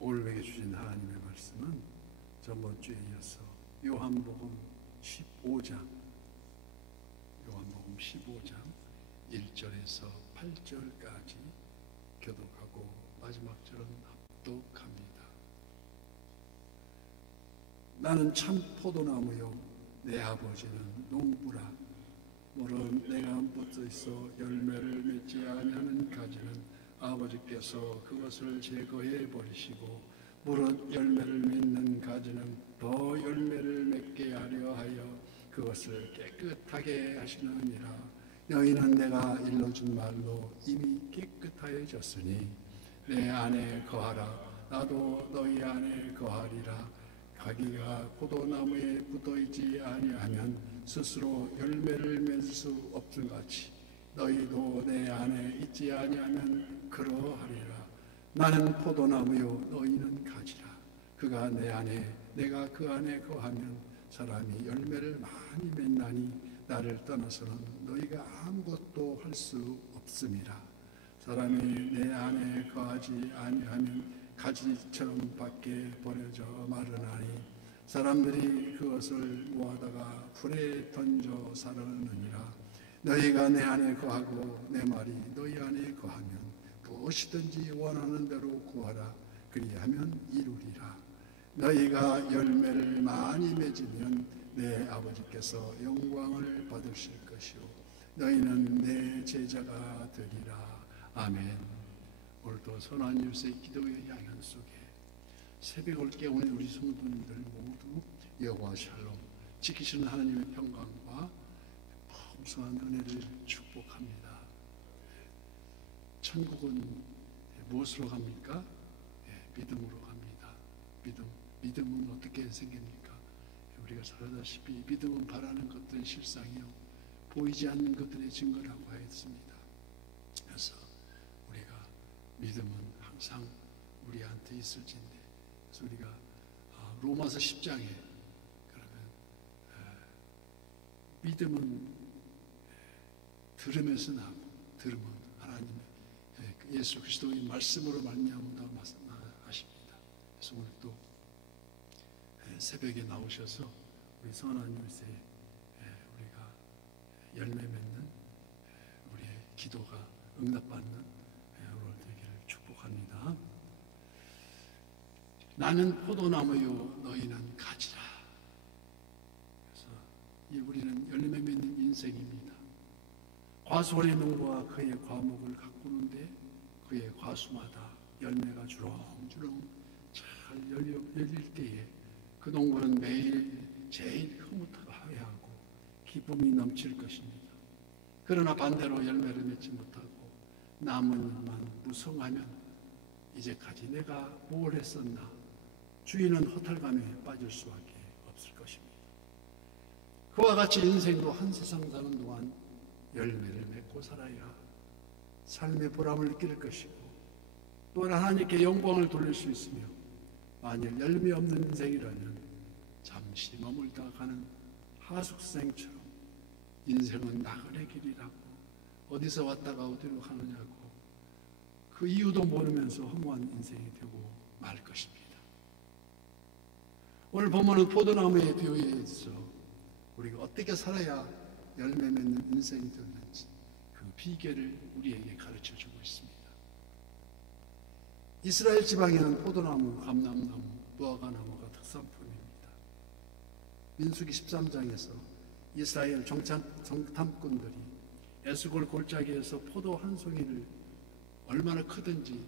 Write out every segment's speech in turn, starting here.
오늘 먹여주신 하나님의 말씀은 저번 주에 이어서 요한복음 15장 1절에서 8절까지 교독하고 마지막 절은 합독합니다. 나는 참 포도나무요 내 아버지는 농부라. 물은 내가 붙어 있어 열매를 맺지 아니하는 가지는 아버지께서 그것을 제거해 버리시고, 물은 열매를 맺는 가지는 더 열매를 맺게 하려 하여 그것을 깨끗하게 하시느니라. 너희는 내가 일러준 말로 이미 깨끗하여졌으니 내 안에 거하라. 나도 너희 안에 거하리라. 가기가 포도나무에 붙어있지 아니하면 스스로 열매를 맺을 수 없을같이 너희도 내 안에 있지 아니하면 그러하리라. 나는 포도나무요 너희는 가지라. 그가 내 안에 내가 그 안에 거하면 사람이 열매를 많이 맺나니 나를 떠나서는 너희가 아무것도 할 수 없음이라. 사람이 내 안에 거하지 아니하면 가지처럼 밖에 버려져 마르나니 사람들이 그것을 모아다가 불에 던져 사르느니라. 너희가 내 안에 거하고 내 말이 너희 안에 거하면 무엇이든지 원하는 대로 구하라. 그리하면 이루리라. 너희가 열매를 많이 맺으면 내 아버지께서 영광을 받으실 것이요 너희는 내 제자가 되리라. 아멘. 오늘도 선한 일세 기도의 양현 속에 새벽을 깨우는 우리 성도님들 모두 여호와 샬롬 지키시는 하나님의 평강과 풍성한 은혜를 축복합니다. 천국은 무엇으로 갑니까? 믿음으로 갑니다. 믿음은 어떻게 생깁니까? 우리가 잘 알다시피 믿음은 바라는 것들의 실상이요 보이지 않는 것들의 증거라고 하였습니다. 그래서 우리가 믿음은 항상 우리한테 있을진데, 그래서 우리가 로마서 10장에 그러면 믿음은 들음에서 나고 들음은 하나님의 예수 그리스도의 말씀으로 말미암는다 하십니다. 그래서 오늘 또 새벽에 나오셔서 우리 선한 일세 우리가 열매 맺는 우리의 기도가 응답받는 오늘 되기를 축복합니다. 나는 포도나무요 너희는 가지라. 그래서 우리는 열매 맺는 인생입니다. 과수원의 농부가 그의 과목을 가꾸는데 그의 과수마다 열매가 주렁주렁 잘 열릴 때에 그 농부는 매일 제일 흐뭇하고 기쁨이 넘칠 것입니다. 그러나 반대로 열매를 맺지 못하고 남은 일만 무성하면 이제까지 내가 뭘 했었나 주인은 허탈감에 빠질 수밖에 없을 것입니다. 그와 같이 인생도 한 세상 사는 동안 열매를 맺고 살아야 삶의 보람을 느낄 것이고 또한 하나님께 영광을 돌릴 수 있으며, 만일 열매 없는 인생이라면 잠시 머물다 가는 하숙생처럼 인생은 나그네 길이라고 어디서 왔다가 어디로 가느냐고 그 이유도 모르면서 허무한 인생이 되고 말 것입니다. 오늘 본문은 포도나무의 비유에 있어 우리가 어떻게 살아야 열매 맺는 인생이 되는지 그 비결을 우리에게 가르쳐주고 있습니다. 이스라엘 지방에는 포도나무, 감람나무, 무화과나무가 특산품입니다. 민수기 13장에서 이스라엘 정탐꾼들이 에스골 골짜기에서 포도 한 송이를 얼마나 크든지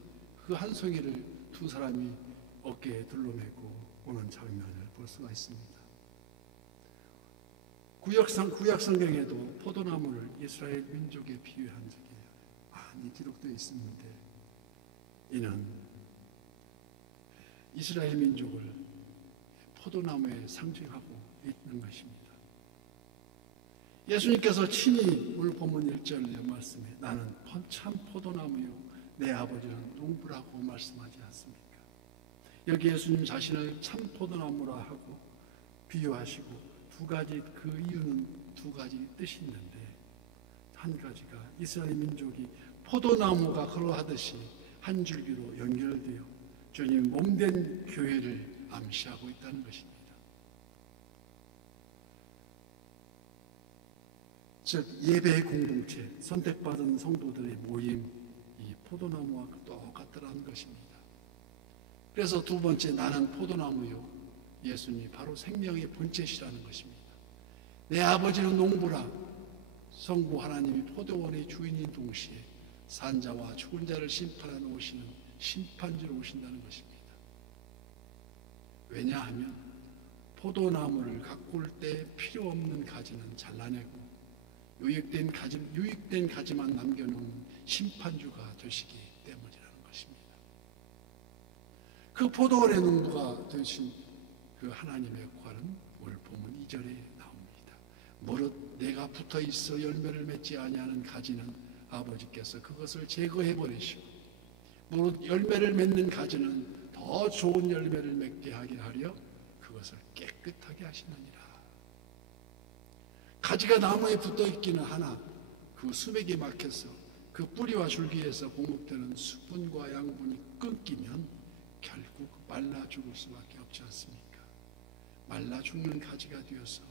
그 한 송이를 두 사람이 어깨에 둘러매고 오는 장면을 볼 수가 있습니다. 구약 성경에도 포도나무를 이스라엘 민족에 비유한 적이 많이 기록되어 있습니다. 이는 이스라엘 민족을 포도나무에 상징하고 있는 것입니다. 예수님께서 친히 오늘 본문 1절의 말씀에 나는 참 포도나무요 내 아버지는 농부라고 말씀하지 않습니까? 여기 예수님 자신을 참 포도나무라 하고 비유하시고 두 가지, 그 이유는 두 가지 뜻이 있는데, 한 가지가 이스라엘 민족이 포도나무가 그러하듯이 한 줄기로 연결되어 주님 몸된 교회를 암시하고 있다는 것입니다. 즉 예배의 공동체, 선택받은 성도들의 모임, 이 포도나무와 똑같더라는 것입니다. 그래서 두 번째, 나는 포도나무요 예수님이 바로 생명의 본체시라는 것입니다. 내 아버지는 농부라. 성부 하나님이 포도원의 주인인 동시에 산자와 죽은 자를 심판하러 오시는 심판주로 오신다는 것입니다. 왜냐하면 포도나무를 가꿀 때 필요 없는 가지는 잘라내고 유익된 가지만 남겨놓은 심판주가 되시기 때문이라는 것입니다. 그 포도원의 농부가 되신 그 하나님의 역할은 오늘 보면 2절에 나옵니다. 무릇 내가 붙어있어 열매를 맺지 아니하는 가지는 아버지께서 그것을 제거해 버리시고 무릇 열매를 맺는 가지는 더 좋은 열매를 맺게 하게 하려 그것을 깨끗하게 하시느니라. 가지가 나무에 붙어있기는 하나 그 수맥이 막혀서 그 뿌리와 줄기에서 공급되는 수분과 양분이 끊기면 결국 말라 죽을 수밖에 없지 않습니까? 말라 죽는 가지가 되어서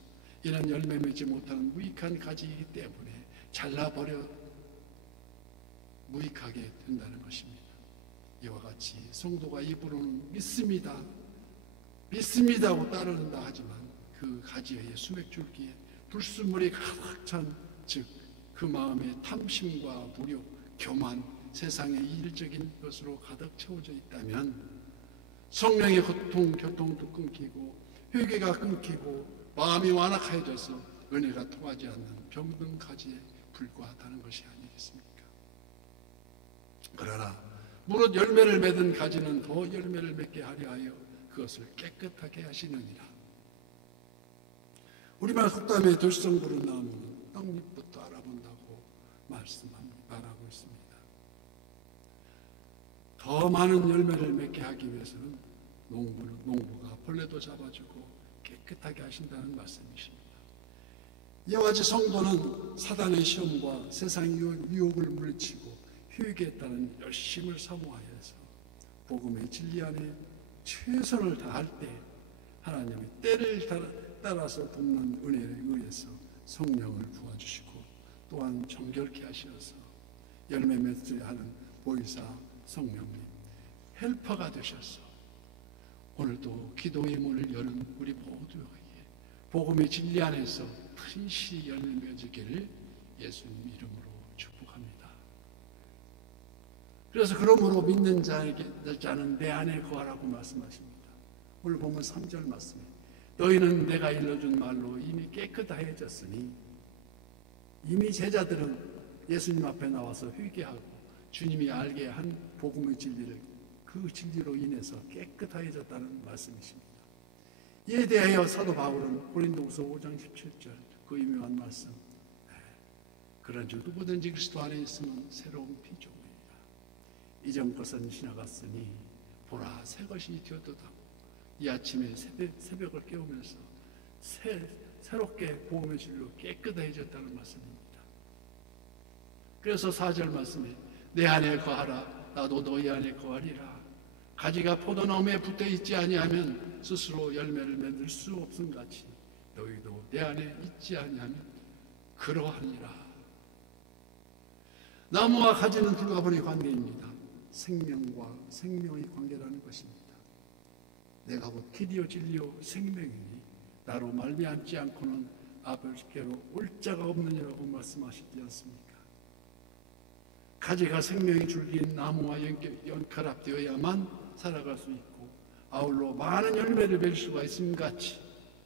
이는 열매 맺지 못하는 무익한 가지이기 때문에 잘라버려 무익하게 된다는 것입니다. 이와 같이 성도가 입으로는 믿습니다 하고 따르는다 하지만 그 가지의 수맥줄기에 불순물이 가득 찬 즉 그 마음에 탐심과 무력, 교만, 세상의 이질적인 것으로 가득 채워져 있다면 성령의 교통도 끊기고 회개가 끊기고 마음이 완악해져서 은혜가 통하지 않는 병든 가지에 불과하다는 것이 아니겠습니까? 그러나 무릇 열매를 맺은 가지는 더 열매를 맺게 하려 하여 그것을 깨끗하게 하시느니라. 우리말 속담에 들성 부른 나무는 떡잎부터 알아본다고 말하고 있습니다. 더 많은 열매를 맺게 하기 위해서는 농부가 벌레도 잡아주고 깨끗하게 하신다는 말씀이십니다. 이와 같이 성도는 사단의 시험과 세상의 유혹을 물리치고 휴익에 따른 열심을 사모하여서 복음의 진리 안에 최선을 다할 때 하나님의 때를 따라서 붓는 은혜에 의해서 성령을 부어주시고 또한 정결케 하셔서 열매 맺어야 하는 보이사 성령님 헬퍼가 되셔서 오늘도 기도의 문을 여는 우리 모두에게 복음의 진리 안에서 큰실이 열매 맺기를 예수님 이름으로 축복합니다. 그래서 그러므로 믿는 자는 내 안에 거하라고 말씀하십니다. 오늘 보면 3절 말씀에 너희는 내가 일러준 말로 이미 깨끗하여졌으니 이미 제자들은 예수님 앞에 나와서 회개하고 주님이 알게 한 복음의 진리를 그 진리로 인해서 깨끗하여졌다는 말씀이십니다. 이에 대하여 사도 바울은 고린도후서 5장 17절 그 유명한 말씀 그런즉 누구든지 그리스도 안에 있으면 새로운 피조물이라 이전 것은 지나갔으니 보라 새 것이 되었도다. 이 아침에 새벽을 깨우면서 새롭게 복음의 진리로 깨끗해졌다는 말씀입니다. 그래서 4절 말씀에 내 안에 거하라 나도 너희 안에 거하리라. 가지가 포도나무에 붙어있지 아니하면 스스로 열매를 맺을 수 없음 같이 너희도 내 안에 있지 아니하면 그러하니라. 나무와 가지는 둘가분의 관계입니다. 생명과 생명의 관계라는 것입니다. 내가 곧 길이요 진리요 생명이니 나로 말미암지 않고는 아버지께로 올 자가 없느니라고 말씀하시지 않습니까? 가지가 생명의 줄기인 나무와 연결합되어야만 살아갈 수 있고 아울러 많은 열매를 맺을 수가 있음같이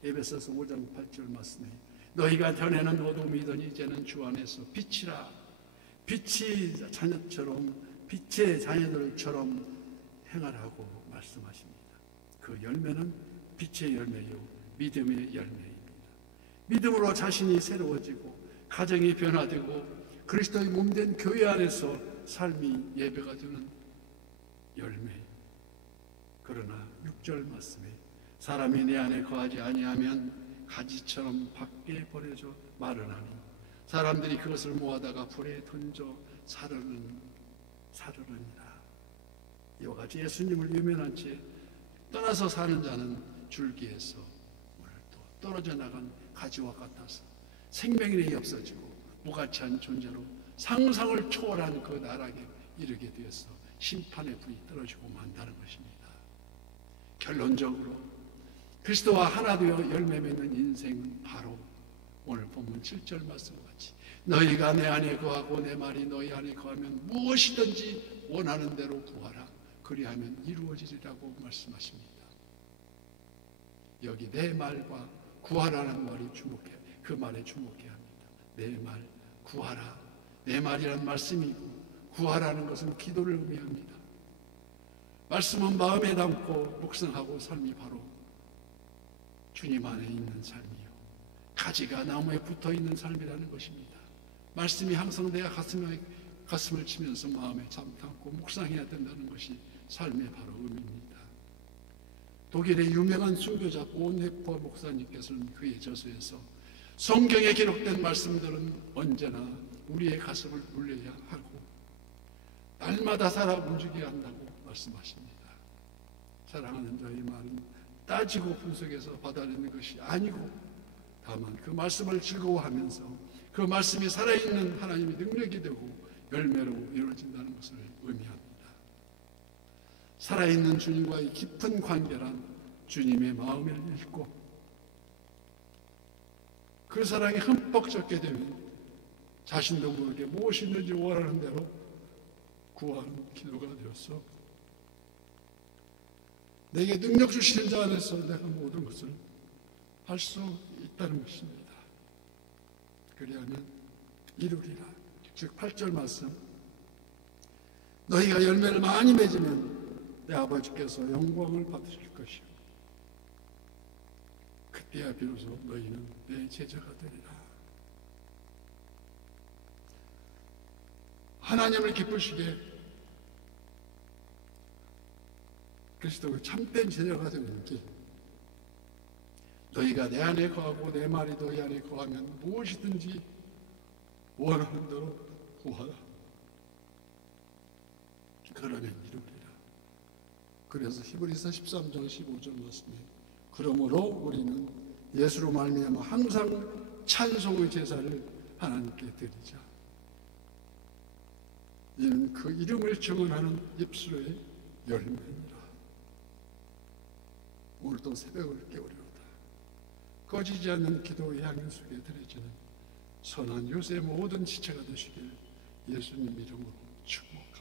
에베소서 5장 8절 말씀에 너희가 전에는 어둠이더니 이제는 주 안에서 빛이라. 빛의 자녀들처럼 행하라고 말씀하십니다. 그 열매는 빛의 열매요 믿음의 열매입니다. 믿음으로 자신이 새로워지고 가정이 변화되고 그리스도의 몸된 교회 안에서 삶이 예배가 되는 열매. 그러나 6절 말씀에 사람이 내 안에 거하지 아니하면 가지처럼 밖에 버려져 마르나니 사람들이 그것을 모아다가 불에 던져 사르느니라. 이와 같이 예수님을 외면한 채 떠나서 사는 자는 줄기에서 오늘 또 떨어져 나간 가지와 같아서 생명이 없어지고 무가치한 존재로 상상을 초월한 그 나락에 이르게 되어서 심판의 불이 떨어지고 만다는 것입니다. 결론적으로 그리스도와 하나 되어 열매 맺는 인생은 바로 오늘 본문 7절 말씀같이 너희가 내 안에 거하고 내 말이 너희 안에 거하면 무엇이든지 원하는 대로 구하라 그리하면 이루어지리라고 말씀하십니다. 여기 내 말과 구하라는 말이 그 말에 주목해야 합니다. 내 말, 구하라. 내 말이란 말씀이고 구하라는 것은 기도를 의미합니다. 말씀은 마음에 담고 묵상하고 삶이 바로 주님 안에 있는 삶이요 가지가 나무에 붙어있는 삶이라는 것입니다. 말씀이 항상 내 가슴을 치면서 마음에 담고 묵상해야 된다는 것이 삶의 바로 의미입니다. 독일의 유명한 순교자 본헤퍼 목사님께서는 그의 저서에서 성경에 기록된 말씀들은 언제나 우리의 가슴을 울려야 하고 날마다 살아 움직여야 한다고 말씀하십니다. 사랑하는 저의 말은 따지고 분석해서 받아내는 것이 아니고 다만 그 말씀을 즐거워하면서 그 말씀이 살아있는 하나님의 능력이 되고 열매로 이루어진다는 것을 의미합니다. 살아있는 주님과의 깊은 관계란 주님의 마음을 읽고 그 사랑이 흠뻑 젖게 되면 자신도 모르게 무엇이든지 원하는 대로 구하는 기도가 되어서 내게 능력 주시는 자 안에서 내가 모든 것을 할 수 있다는 것입니다. 그리하면 이루리라. 즉 8절 말씀 너희가 열매를 많이 맺으면 내 아버지께서 영광을 받으실 것이요 그때야 비로소 너희는 내 제자가 되리라. 하나님을 기쁘시게 그리스도의 참된 제자가 되는 길 너희가 내 안에 거하고 내 말이 너희 안에 거하면 무엇이든지 원하는 대로 구하라. 그러면 이루리라. 그래서 히브리서 13장 15절 말씀에 그러므로 우리는 예수로 말미암아 항상 찬송의 제사를 하나님께 드리자. 이는 그 이름을 증언하는 입술의 열매니라. 오늘도 새벽을 깨우려다 꺼지지 않는 기도의 향연 속에 드려지는 선한 요새 모든 지체가 되시길 예수님 이름으로 축복.